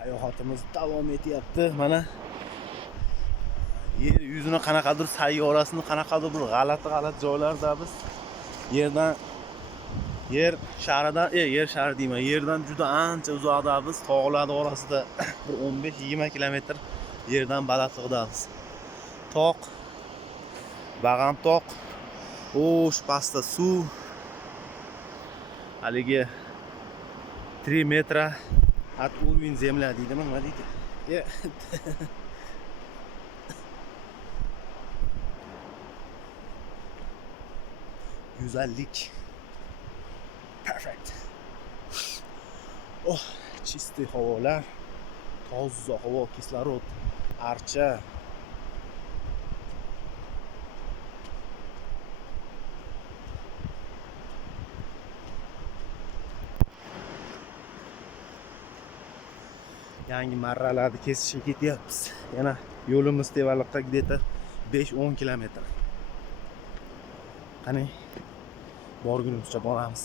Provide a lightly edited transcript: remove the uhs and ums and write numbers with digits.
Sayohatimiz davom etyapti. Mana yer yuzini qanaqadir sayyorasini qanaqadir bir g'alati joylarda biz yer shari deyman. Yerdan juda ancha uzoqdamiz. Tog'lar orasida bir 15-20 kilometr yerdan balandlikdamiz. Tog', Bag'am tog'. O'sh pastda suv. Haligi 3 metra от уровень земли deydimi, nima deydi? Güzellik. Perfect. Oh, чистый havolar. Toza havo, kislorod, archa. Yangi marralarni kesishga ketyapmiz. Yana yo'limiz tevalikqa где-то 5-10 kilometr. Qani borgunimizcha boramiz.